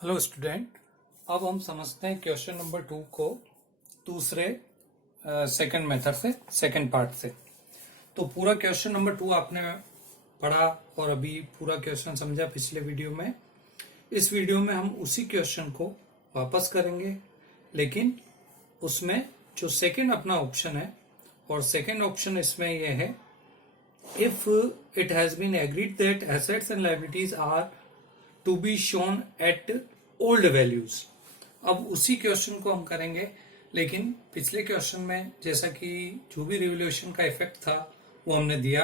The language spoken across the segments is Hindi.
Hello student. अब हम समझते हैं क्वेश्चन नंबर 2 को दूसरे सेकंड मेथड से, सेकंड पार्ट से। तो पूरा क्वेश्चन नंबर 2 आपने पढ़ा और अभी पूरा क्वेश्चन समझा पिछले वीडियो में। इस वीडियो में हम उसी क्वेश्चन को वापस करेंगे, लेकिन उसमें जो सेकंड अपना ऑप्शन है, और सेकंड ऑप्शन इसमें यह है, if it has been agreed that assets and liabilities are to be shown at old values. अब उसी क्वेश्चन को हम करेंगे, लेकिन पिछले क्वेश्चन में जैसा कि जो भी रिवोल्यूशन का इफेक्ट था वो हमने दिया,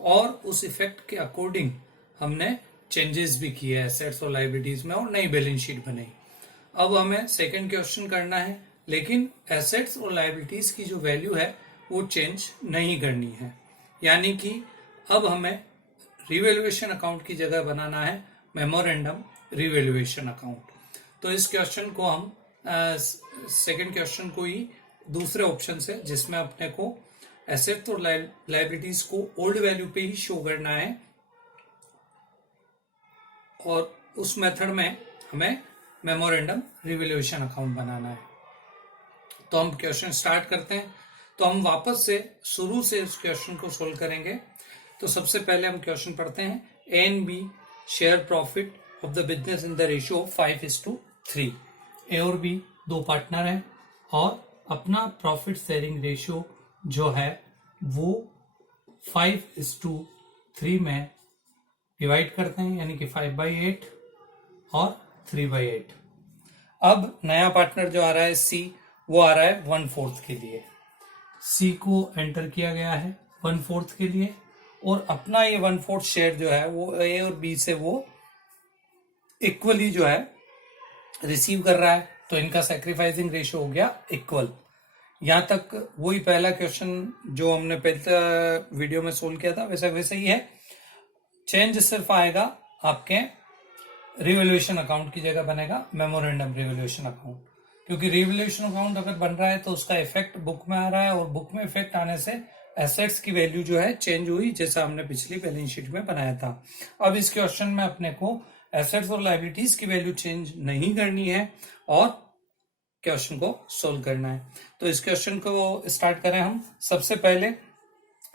और उस इफेक्ट के अकॉर्डिंग हमने चेंजेस भी किए एसेट्स और लायबिलिटीज में, और नई बैलेंस शीट बनाई। अब हमें सेकंड क्वेश्चन करना है, लेकिन एसेट्स और लायबिलिटीज की जो वैल्यू है वो चेंज नहीं करनी है। यानी कि अब हमें रिवैल्यूएशन अकाउंट की जगह बनाना है मेमोरेंडम रिवैल्यूएशन अकाउंट। तो इस क्वेश्चन को हम सेकंड क्वेश्चन को ही दूसरे ऑप्शन से, जिसमें अपने को एसेट और लायबिलिटीज को ओल्ड वैल्यू पे ही शो करना है, और उस मेथड में हमें मेमोरेंडम रिवैल्यूएशन अकाउंट बनाना है। तो हम क्वेश्चन स्टार्ट करते हैं। तो हम वापस से शुरू से इस क्वेश्चन को सोल्व करेंगे। तो सबसे पहले हम क्वेश्चन पढ़ते हैं। A and B share profit of the business in the ratio 5:3। A और बी दो पार्टनर हैं और अपना प्रॉफिट शेयरिंग रेशियो जो है वो 5:3 में डिवाइड करते हैं, यानी कि 5/8 और 3/8। अब नया पार्टनर जो आ रहा है सी, वो आ रहा है 1/4 के लिए। सी को एंटर किया गया है 1/4 के लिए, और अपना ये 1/4 शेयर जो है वो ए और बी से वो इक्वली जो है रिसीव कर रहा है। तो इनका सैक्रिफाइसिंग रेशियो हो गया इक्वल। यहां तक वही पहला क्वेश्चन जो हमने पहले वीडियो में सोल्व किया था वैसे वैसे ही है। चेंज सिर्फ आएगा आपके रिवैल्यूएशन अकाउंट की जगह बनेगा मेमोरेंडम रिवैल्यूएशन अकाउंट, क्योंकि रिवैल्यूएशन अकाउंट अगर बन रहा है तो उसका इफेक्ट बुक में आ रहा है, और बुक में इफेक्ट आने से एसेट्स की वैल्यू जो है चेंज हुई, जैसा हमने पिछली बैलेंस शीट में बनाया था। अब इस क्वेश्चन में अपने को एसेट्स और लायबिलिटीज की वैल्यू चेंज नहीं करनी है और क्वेश्चन को सोल्व करना है। तो इस क्वेश्चन को स्टार्ट करें हम। सबसे पहले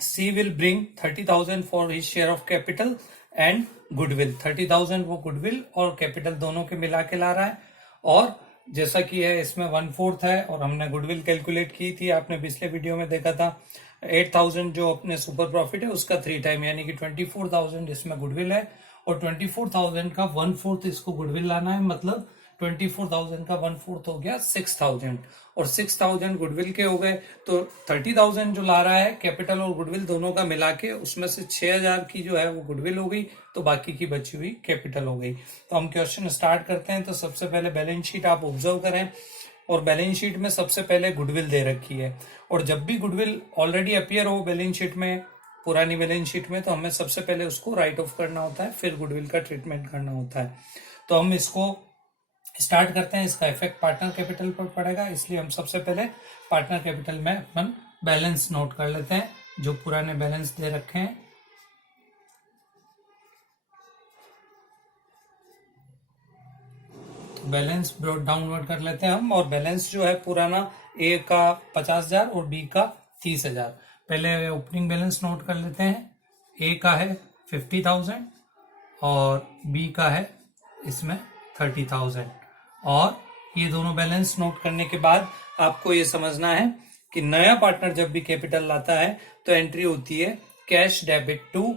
C will bring 30,000 for his share of capital and goodwill. 30,000 वो गुडविल और कैपिटल दोनों के मिला के ला रहा है, और जैसा कि है इसमें 1/4 है, और हमने गुडविल कैलकुलेट की थी, आपने पिछले वीडियो में देखा था। 8,000 जो अपने सुपर प्रॉफिट है उसका 3 टाइम, यानी कि 24,000 इसमें गुडविल है, और 24,000 का 1/4 इसको गुडविल लाना है। मतलब 24,000 का 1/4 हो गया 6,000, और 6,000 गुडविल के हो गए। तो 30,000 जो ला रहा है कैपिटल और गुडविल दोनों का मिला के, उसमें से 6,000 की जो है वो गुडविल हो गई, तो बाकी की बची हुई कैपिटल हो गई। तो हम क्वेश्चन स्टार्ट करते हैं। तो सबसे पहले बैलेंस शीट आप ऑब्जर्व करें, और बैलेंस शीट में सबसे पहले गुडविल दे रखी है, और जब भी गुडविल ऑलरेडी अपीयर हो बैलेंस शीट में, पुरानी बैलेंस शीट में, तो हमें सबसे पहले उसको राइट ऑफ करना होता है, फिर गुडविल का ट्रीटमेंट करना होता है। तो हम इसको स्टार्ट करते हैं। इसका इफेक्ट पार्टनर कैपिटल पर पड़ेगा, इसलिए हम सबसे पहले पार्टनर कैपिटल में अपन बैलेंस नोट कर लेते हैं, जो पुराने बैलेंस दे रखे हैं। तो बैलेंस ब्रॉट डाउनवर्ड कर लेते हैं हम, और बैलेंस जो है पुराना ए का 50,000 और बी का 30,000। पहले ओपनिंग बैलेंस नोट कर लेते हैं। ए का है 50,000 और बी का है इसमें 30,000, और ये दोनों बैलेंस नोट करने के बाद आपको ये समझना है कि नया पार्टनर जब भी कैपिटल लाता है तो एंट्री होती है cash debit to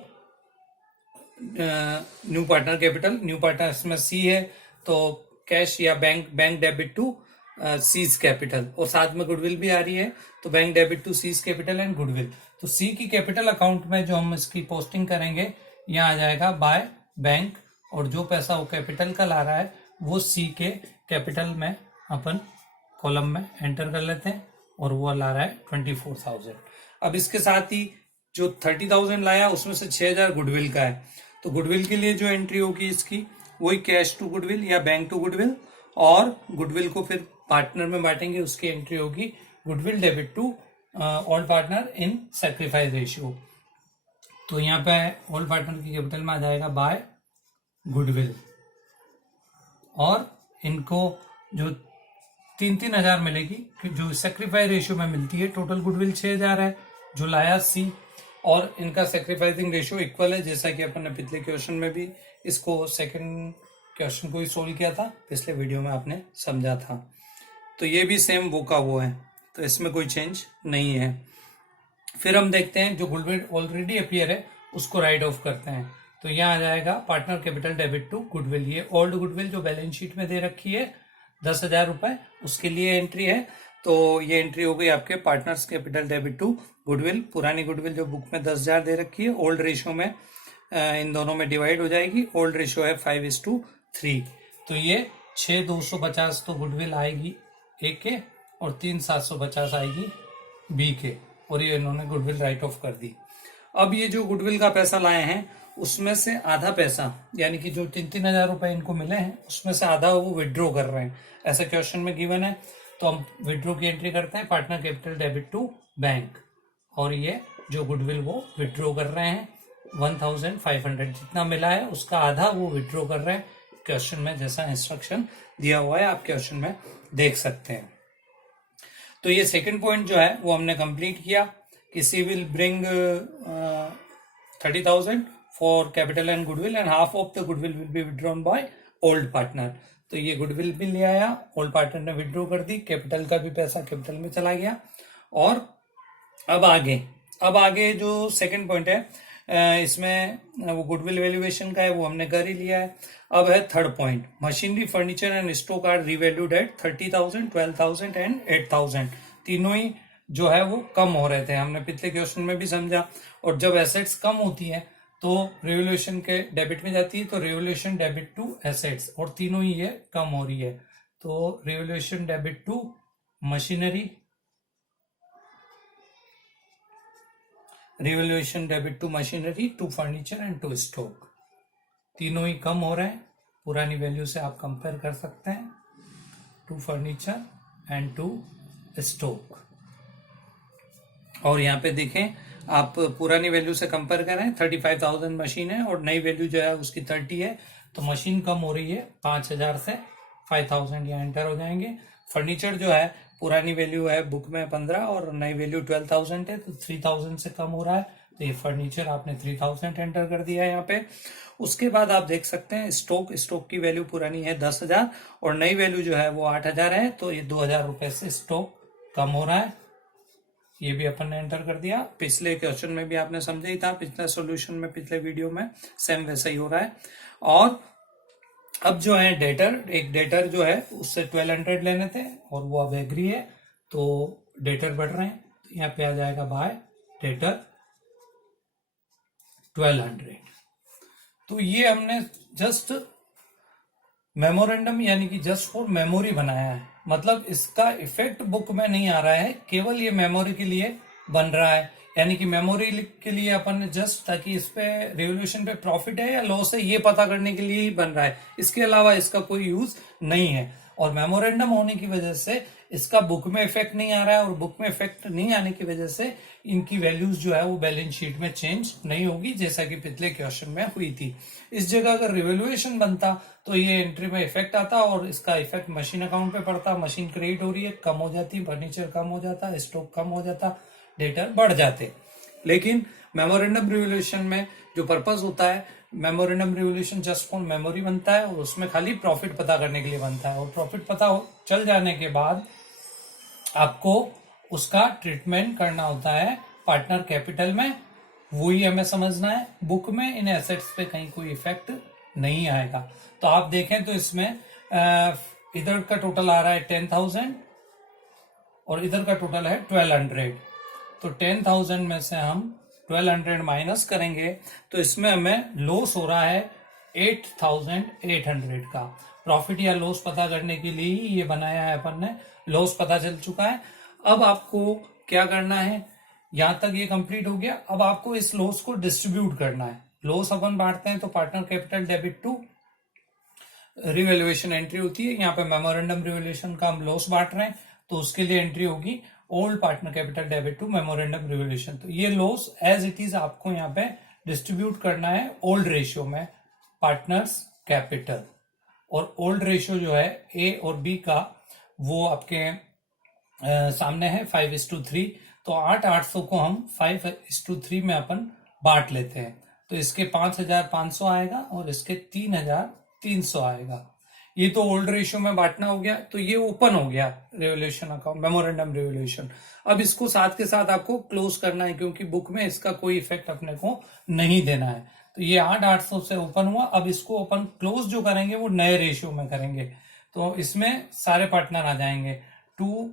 new partner capital. New partner इसमें सी है, तो कैश या bank debit to C's capital, और साथ में गुडविल भी आ रही है, तो bank debit to C's capital and goodwill. तो सी की कैपिटल अकाउंट में जो हम इसकी पोस्टिंग करेंगे, यहाँ आ जाएगा बाय बैंक, और जो पैसा वो कैपिटल का ला रहा है वो सी के कैपिटल में अपन कॉलम में एंटर कर लेते हैं, और वो ला रहा है 24,000। अब इसके साथ ही जो 30,000 लाया उसमें से 6,000 गुडविल का है, तो गुडविल के लिए जो एंट्री होगी इसकी, वही कैश टू गुडविल या बैंक टू गुडविल, और गुडविल को फिर पार्टनर में बांटेंगे, उसकी एंट्री होगी goodwill debit to all partner in sacrifice ratio. तो यहाँ पे ऑल पार्टनर की कैपिटल में आ जाएगा बाय गुडविल, और इनको जो 3,000 मिलेगी, जो सेक्रीफाई रेशियो में मिलती है। टोटल गुडविल 6,000 है जो लाया सी, और इनका सेक्रीफाइसिंग रेशियो इक्वल है, जैसा कि अपन ने पिछले क्वेश्चन में भी इसको सेकंड क्वेश्चन को ही सोल्व किया था, पिछले वीडियो में आपने समझा था। तो ये भी सेम वो का वो है, तो इसमें कोई चेंज नहीं है। फिर हम देखते हैं जो गुडविल ऑलरेडी अपीयर है उसको राइट ऑफ करते हैं। तो यहाँ आ जाएगा partner capital debit to goodwill. ये ओल्ड गुडविल जो बैलेंस शीट में दे रखी है 10,000 रुपए, उसके लिए एंट्री है। तो ये एंट्री हो गई आपके partners capital debit to goodwill. पुरानी गुडविल जो बुक में 10,000 दे रखी है, ओल्ड रेशियो में इन दोनों में डिवाइड हो जाएगी। ओल्ड रेशियो है 5:3। तो ये 6,250 तो गुडविल आएगी ए के, और 3,750 आएगी बी के, और ये इन्होंने गुडविल राइट ऑफ कर दी। अब ये जो गुडविल का पैसा लाए हैं उसमें से आधा पैसा, यानी कि जो 3,000 रुपए इनको मिले हैं उसमें से आधा वो विड्रॉ कर रहे हैं, ऐसा क्वेश्चन में गिवन है। तो हम विड्रॉ की एंट्री करते हैं, partner capital debit to bank, और ये जो गुडविल वो विड्रॉ कर रहे हैं 1,500, जितना मिला है उसका आधा वो विड्रॉ कर रहे हैं। क्वेश्चन में जैसा इंस्ट्रक्शन दिया हुआ है आप क्वेश्चन में देख सकते हैं। तो ये सेकंड पॉइंट जो है वो हमने कंप्लीट किया कि C will bring 30,000 for capital and goodwill, and half of the goodwill will be withdrawn by old partner. तो ये गुडविल भी ले आया, ओल्ड पार्टनर ने विड्रॉ कर दी, कैपिटल का भी पैसा कैपिटल में चला गया। और अब आगे जो सेकंड पॉइंट है इसमें वो गुडविल वैल्यूएशन का है, वो हमने कर ही लिया है। अब है third point, machinery furniture and stock are revalued at 30,000, 12,000 and 8,000। तीनों ही जो है वो कम हो रहे थे, हमने पिछले क्वेश्चन में भी समझा। और जब एसेट्स कम होती है तो रिवोल्यूशन के डेबिट में जाती है, तो रिवोल्यूशन डेबिट टू एसेट्स, और तीनों ही ये कम हो रही है। तो revolution debit to machinery, revolution debit to machinery, to furniture and to stock, तीनों ही कम हो रहे हैं। पुरानी वैल्यू से आप कंपेयर कर सकते हैं, to furniture and to stock. और यहाँ पे देखें आप पुरानी वैल्यू से कंपेयर करें, 35,000 मशीन है और नई वैल्यू जो है उसकी 30 है, तो मशीन कम हो रही है 5,000 से 5,000, यहाँ एंटर हो जाएंगे। फर्नीचर जो है पुरानी वैल्यू है बुक में 15 और नई वैल्यू 12,000 है, तो 3,000 से कम हो रहा है, तो ये फर्नीचर आपने 3,000 एंटर कर दिया है यहाँ पे। उसके बाद आप देख सकते हैं स्टॉक की वैल्यू पुरानी है 10,000 और नई वैल्यू जो है वो 8,000 है, तो ये 2,000 रुपए से स्टॉक कम हो रहा है, ये भी अपन ने एंटर कर दिया। पिछले क्वेश्चन में भी आपने समझा ही था, पिछले सॉल्यूशन में, पिछले वीडियो में सेम वैसा ही हो रहा है। और अब जो है डेटर जो है उससे 1,200 लेने थे और वो अब एग्री है, तो डेटर बढ़ रहे हैं, तो यहाँ पे आ जाएगा बाय डेटर 1,200। तो ये हमने जस्ट मेमोरेंडम यानी कि जस्ट फॉर मेमोरी बनाया है, मतलब इसका इफेक्ट बुक में नहीं आ रहा है, केवल ये मेमोरी के लिए बन रहा है। यानी कि मेमोरी के लिए अपन ने जस्ट, ताकि इस पे रिवोल्यूशन पे प्रॉफिट है या लॉस है ये पता करने के लिए ही बन रहा है, इसके अलावा इसका कोई यूज नहीं है। और मेमोरेंडम होने की वजह से इसका बुक में इफेक्ट नहीं आ रहा है, और बुक में इफेक्ट नहीं आने की वजह से इनकी वैल्यूज जो है वो बैलेंस शीट में चेंज नहीं होगी, जैसा कि पिछले क्वेश्चन में हुई थी। इस जगह अगर रिवोल्यूशन बनता तो ये एंट्री में इफेक्ट आता और इसका इफेक्ट मशीन अकाउंट पे पड़ता, मशीन क्रेडिट हो रही है, कम हो जाती, फर्नीचर कम हो जाता, स्टॉक कम हो जाता, डेटर बढ़ जाते। लेकिन मेमोरेंडम रिवोल्यूशन में जो पर्पस होता है, memorandum revolution just for memory बनता है और उसमें खाली प्रॉफिट पता करने के लिए बनता है, और प्रॉफिट पता चल जाने के बाद आपको उसका ट्रीटमेंट करना होता है पार्टनर कैपिटल में, वही हमें समझना है। बुक में इन एसेट्स पे कहीं कोई इफेक्ट नहीं आएगा। तो आप देखें तो इसमें इधर का टोटल आ रहा है 10,000 और इधर का टोटल है 1,200, तो 10,000 में से हम 1,200 माइनस करेंगे तो इसमें हमें लॉस हो रहा है 8,800 का। प्रॉफिट या लॉस पता करने के लिए ही ये बनाया है अपन ने, लॉस पता चल चुका है। अब आपको क्या करना है, यहां तक ये कंप्लीट हो गया। अब आपको इस लॉस को डिस्ट्रीब्यूट करना है। लॉस अपन बांटते हैं तो partner capital debit to revaluation entry होती है, यहाँ पे मेमोरेंडम रिवैल्यूएशन का हम लॉस बांट रहे हैं, तो उसके लिए एंट्री होगी old partner capital debit to memorandum revaluation. तो ये लॉस एज इट इज आपको यहाँ पे डिस्ट्रीब्यूट करना है ओल्ड रेशियो में, पार्टनर्स कैपिटल। और ओल्ड रेशियो जो है ए और बी का वो आपके सामने है 5:3। तो 8,800 को हम 5:3 में अपन बांट लेते हैं। तो इसके 5,500 आएगा और इसके 3,300 आएगा। ये तो ओल्ड रेशियो में बांटना हो गया। तो ये ओपन हो गया रेवोल्यूशन अकाउंट, मेमोरेंडम रेवोल्यूशन। अब इसको साथ के साथ आपको क्लोज करना है, क्योंकि बुक में इसका कोई इफेक्ट अपने को नहीं देना है। तो ये 8,800 से ओपन हुआ। अब इसको अपन क्लोज जो करेंगे वो नए रेशियो में करेंगे। तो इसमें सारे पार्टनर आ जाएंगे। 2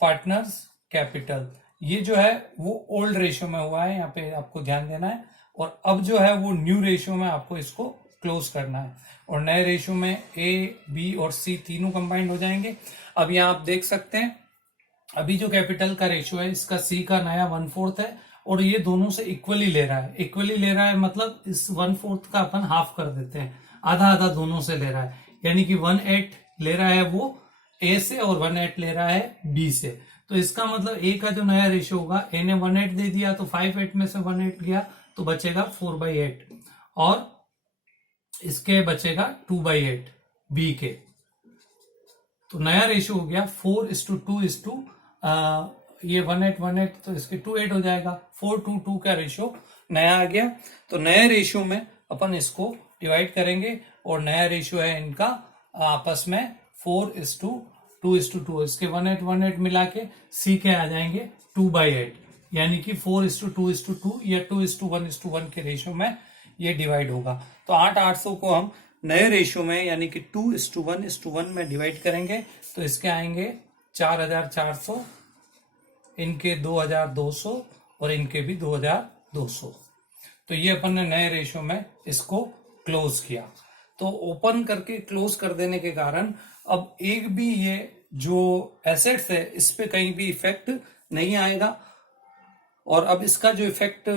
पार्टनर्स कैपिटल, ये जो है वो ओल्ड रेशियो में हुआ है, यहाँ पे आपको ध्यान देना है। और अब जो है वो न्यू रेशियो में आपको इसको क्लोज करना है। और नए रेशियो में ए, बी और सी तीनों कंबाइंड हो जाएंगे। अब यहाँ आप देख सकते हैं अभी जो कैपिटल का रेशियो है इसका सी का नया 1/4 है और ये दोनों से इक्वली ले रहा है। इक्वली ले रहा है मतलब इस 1/4 का अपन हाफ कर देते हैं, आधा आधा दोनों से ले रहा है। यानी कि 1/8 ले रहा है वो ए से और 1/8 ले रहा है बी से। तो इसका मतलब ए का जो नया रेशियो होगा, ए ने 1/8 दे दिया तो 5/8 में से 1/8 गया तो बचेगा 4/8 और इसके बचेगा 2/8 बी के। तो नया रेशियो हो गया 4:2 ये 1/8 तो इसके 2/8 हो जाएगा। 4:2 का रेशियो नया आ गया। तो नए रेशियो में अपन इसको डिवाइड करेंगे और नया रेशियो है इनका आपस में 4:2 इसके 1/8 मिला के सी के आ जाएंगे 2/8, यानी कि 4:2 या 2:1 के रेशियो में ये डिवाइड होगा। तो 8,800 को हम नए रेशियो में यानी कि 2:1 में डिवाइड करेंगे तो इसके आएंगे 4,400, इनके 2,200 और इनके भी 2,200। तो ये अपन ने नए रेशियो में इसको क्लोज किया। तो ओपन करके क्लोज कर देने के कारण अब एक भी ये जो एसेट्स है इस पे कहीं भी इफेक्ट नहीं आएगा। और अब इसका जो इफेक्ट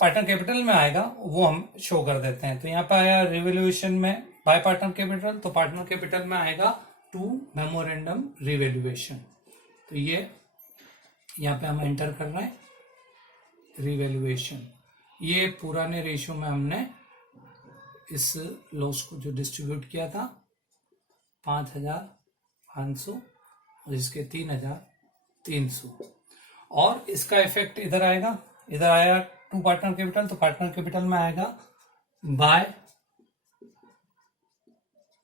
पार्टनर कैपिटल में आएगा वो हम शो कर देते हैं। तो यहाँ पे आया रिवैल्यूएशन में बाय पार्टनर कैपिटल, तो पार्टनर कैपिटल में आएगा 2 मेमोरेंडम रिवैल्यूएशन। तो ये यहाँ पे हम एंटर कर रहे हैं रिवैल्यूएशन। ये पुराने रेशियो में हमने इस लॉस को जो डिस्ट्रीब्यूट किया था 5,500 और इसके 3,300 और इसका इफेक्ट इधर आएगा। इधर आया 2 पार्टनर कैपिटल, तो पार्टनर कैपिटल में आएगा बाय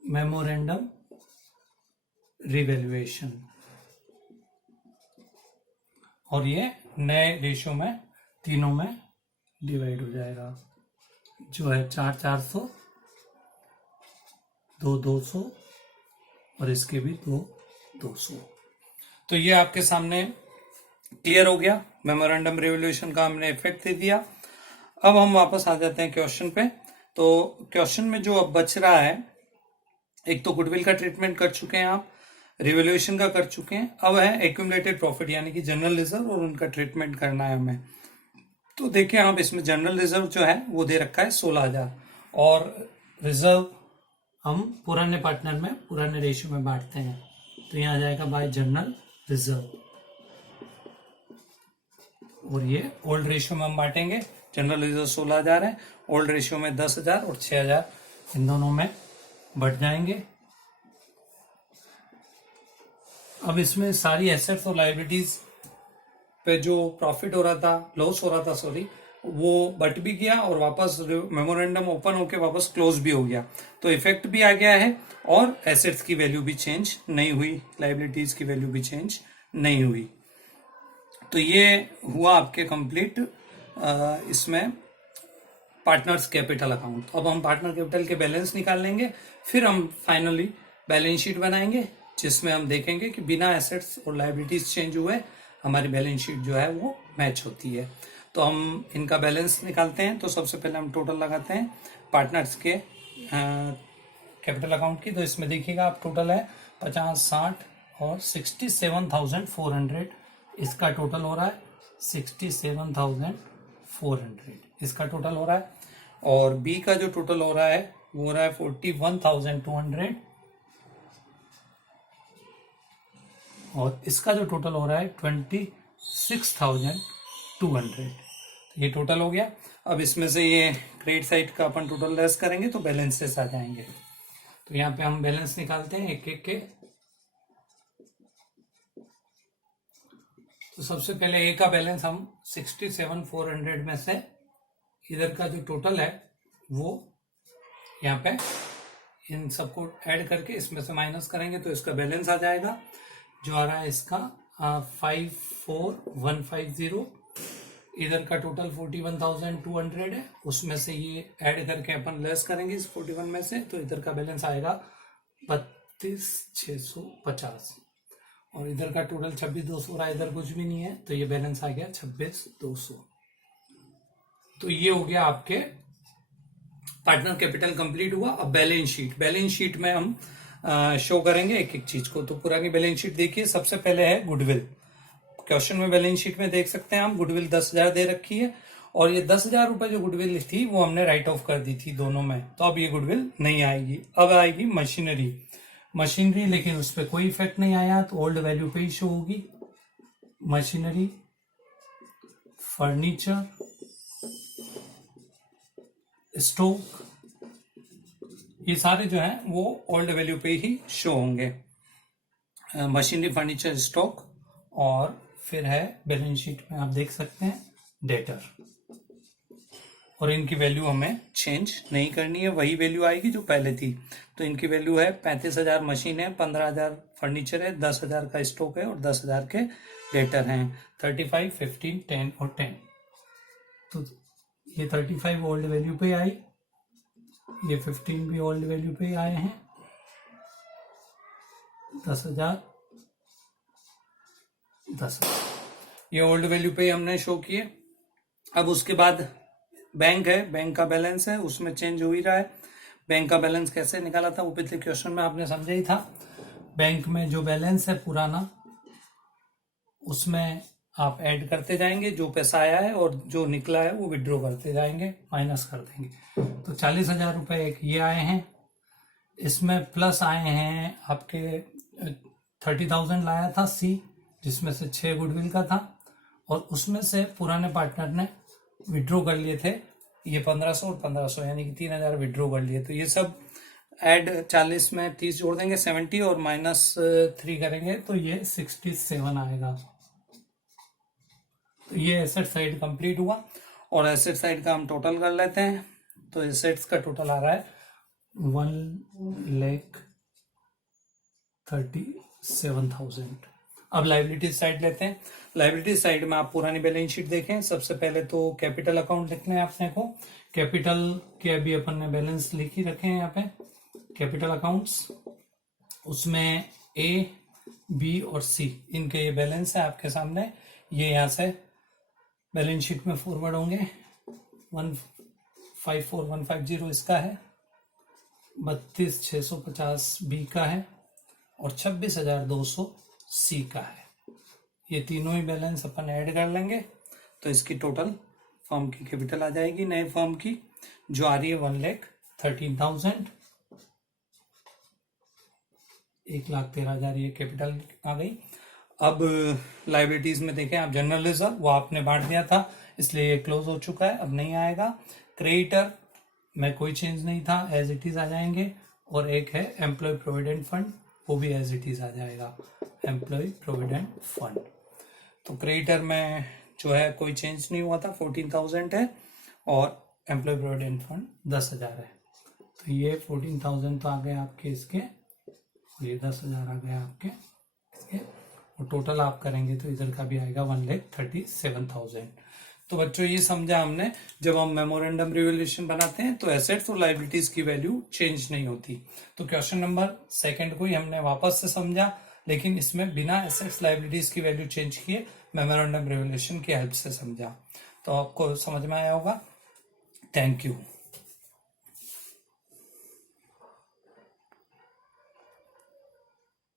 मेमोरेंडम रिवैल्यूएशन और ये नए रेशियो में तीनों में डिवाइड हो जाएगा, जो है 4,400, 2,200 और इसके भी 2,200। तो ये आपके सामने क्लियर हो गया। मेमोरेंडम रिवॉल्यूशन का हमने इफेक्ट दे दिया। अब हम वापस आ जाते हैं क्वेश्चन पे। तो क्वेश्चन में जो अब बच रहा है, एक तो गुडविल का ट्रीटमेंट कर चुके हैं आप, रिवॉल्यूशन का कर चुके हैं, अब है एक्यूमुलेटेड प्रॉफिट यानी कि जनरल रिजर्व और उनका ट्रीटमेंट करना है हमें। तो देखिए आप इसमें जनरल रिजर्व जो है वो दे रखा है 16,000 और रिजर्व हम पुराने पार्टनर में पुराने रेशियो में बांटते हैं। तो यहाँ आ जाएगा बाय जनरल रिजर्व और ये ओल्ड रेशियो में हम बांटेंगे। जनरल रिजर्व 16,000 है, ओल्ड रेशियो में 10,000 और 6,000 इन दोनों में बढ़ जाएंगे। अब इसमें सारी एसेट्स और लायबिलिटीज पे जो प्रॉफिट हो रहा था, लॉस हो रहा था सॉरी, वो बट भी गया और वापस मेमोरेंडम ओपन होके वापस क्लोज भी हो गया। तो इफेक्ट भी आ गया है और एसेट्स की वैल्यू भी चेंज नहीं हुई, लायबिलिटीज की वैल्यू भी चेंज नहीं हुई। तो ये हुआ आपके कंप्लीट इसमें पार्टनर्स कैपिटल अकाउंट। अब हम पार्टनर कैपिटल के बैलेंस निकाल लेंगे, फिर हम फाइनली बैलेंस शीट बनाएंगे जिसमें हम देखेंगे कि बिना एसेट्स और लायबिलिटीज चेंज हुए हमारी बैलेंस शीट जो है वो मैच होती है। तो हम इनका बैलेंस निकालते हैं। तो सबसे पहले हम टोटल लगाते हैं पार्टनर्स के कैपिटल अकाउंट की। तो इसमें देखिएगा आप टोटल है 50, 60 और 67,400 इसका टोटल हो रहा है। 67,400 इसका टोटल हो रहा है। और बी का जो टोटल हो रहा है वो हो रहा है 41,200 और इसका जो टोटल हो रहा है 26,200। ये टोटल हो गया। अब इसमें से ये क्रेडिट साइड का अपन टोटल लेस करेंगे तो बैलेंसेस आ जाएंगे। तो यहाँ पे हम बैलेंस निकालते हैं एक एक के। तो सबसे पहले ए का बैलेंस हम 67,400 में से इधर का जो टोटल है वो यहाँ पे इन सबको ऐड करके इसमें से माइनस करेंगे तो इसका बैलेंस आ जाएगा, जो आ रहा है इसका 54,150। इधर का टोटल 41,200 है, उसमें से ये ऐड करके अपन लेस करेंगे इस 41 में से, तो इधर का बैलेंस आएगा 32,650। और इधर का टोटल 26,200 रहा, इधर कुछ भी नहीं है तो ये बैलेंस आ गया 26,200। तो ये हो गया आपके पार्टनर कैपिटल कंप्लीट हुआ। अब बैलेंस शीट में हम शो करेंगे एक एक चीज को। तो पुरानी बैलेंस शीट देखिए, सबसे पहले है गुडविल। क्वेश्चन में बैलेंस शीट में देख सकते हैं हम गुडविल 10,000 दे रखी है, और ये 10,000 रुपए जो गुडविल थी वो हमने राइट ऑफ कर दी थी दोनों में, तो अब ये गुडविल नहीं आएगी। अब आएगी मशीनरी, लेकिन उस पर कोई इफेक्ट नहीं आया तो ओल्ड वैल्यू पे ही शो होगी। मशीनरी, फर्नीचर, स्टॉक, ये सारे जो हैं वो ओल्ड वैल्यू पे ही शो होंगे। मशीनरी, फर्नीचर, स्टॉक, और फिर है बैलेंस शीट में आप देख सकते हैं डेटर, और इनकी वैल्यू हमें चेंज नहीं करनी है, वही वैल्यू आएगी जो पहले थी। तो इनकी वैल्यू है 35,000 मशीन है, 15,000 फर्नीचर है, 10,000 का स्टॉक है और 10,000 के डेटर हैं। 35, 15, 10 और 10। तो ये 35 ओल्ड वैल्यू पे आई, ये 15 भी ओल्ड वैल्यू पे आए हैं, 10,000, 10,000 ये ओल्ड वैल्यू पे हमने शो किए। अब उसके बाद बैंक है, बैंक का बैलेंस है, उसमें चेंज हो ही रहा है। बैंक का बैलेंस कैसे निकाला था वो पिछले क्वेश्चन में आपने समझा ही था। बैंक में जो बैलेंस है पुराना, उसमें आप ऐड करते जाएंगे, जो पैसा आया है और जो निकला है वो विड्रॉ करते जाएंगे, माइनस कर देंगे। तो 40,000 रुपए एक ये आए हैं, इसमें प्लस आए हैं आपके 30,000 लाया था सी, जिसमें से 6 गुडविल का था, और उसमें से पुराने पार्टनर ने विड्रॉ कर लिए थे ये 1,500 और 1,500, यानी कि 3,000 विड्रॉ कर लिए। तो ये सब ऐड 40 में 30 जोड़ देंगे 70, और -3 करेंगे तो ये 67 आएगा। तो ये एसेट साइड कंप्लीट हुआ, और एसेट साइड का हम टोटल कर लेते हैं। तो एसेट्स का टोटल आ रहा है 1,37,000। अब लायबिलिटी साइड लेते हैं। लायबिलिटी साइड में आप पुरानी बैलेंस शीट देखें। सबसे पहले तो कैपिटल अकाउंट लिखने हैं अपने को। कैपिटल के अभी अपन ने बैलेंस लिख ही रखे हैं यहाँ पे, कैपिटल अकाउंट्स, उसमें ए, बी और सी, इनके ये बैलेंस है आपके सामने। ये यहाँ से बैलेंस शीट में फॉरवर्ड होंगे। 154,150 इसका है, 32,650 बी का है, और 26,200 सी का है। ये तीनों ही बैलेंस अपन ऐड कर लेंगे तो इसकी टोटल फर्म की कैपिटल आ जाएगी, नए फर्म की, जो आ रही है 1,13,000। 1,13,000 ये कैपिटल आ गई। अब लायबिलिटीज में देखें आप, जनरल रिजर्व वो आपने बांट दिया था, इसलिए ये क्लोज हो चुका है, अब नहीं आएगा। क्रेडिटर में कोई चेंज नहीं था, एज इट इज आ जाएंगे। और एक है एम्प्लॉय प्रोविडेंट फंड, वो भी एज इट इज आ जाएगा, एम्प्लॉय प्रोविडेंट फंड। तो क्रेडिटर में जो है कोई चेंज नहीं हुआ था, 14,000 है, और एम्प्लॉय प्रोविडेंट फंड 10,000 है। तो ये 14,000 तो आ गए आपके इसके, और ये 10,000 आ गए आपके इसके, और टोटल आप करेंगे तो इधर का भी आएगा 1,37,000। तो बच्चों ये समझा हमने, जब हम मेमोरेंडम रिवोल्यूशन बनाते हैं तो एसेट्स और लायबिलिटीज की वैल्यू चेंज नहीं होती। तो क्वेश्चन नंबर 2 को ही हमने वापस से समझा, लेकिन इसमें बिना एसेट्स लायबिलिटीज की वैल्यू चेंज किए मेमोरेंडम रिवोल्यूशन की हेल्प से समझा। तो आपको समझ में आया होगा। Thank you.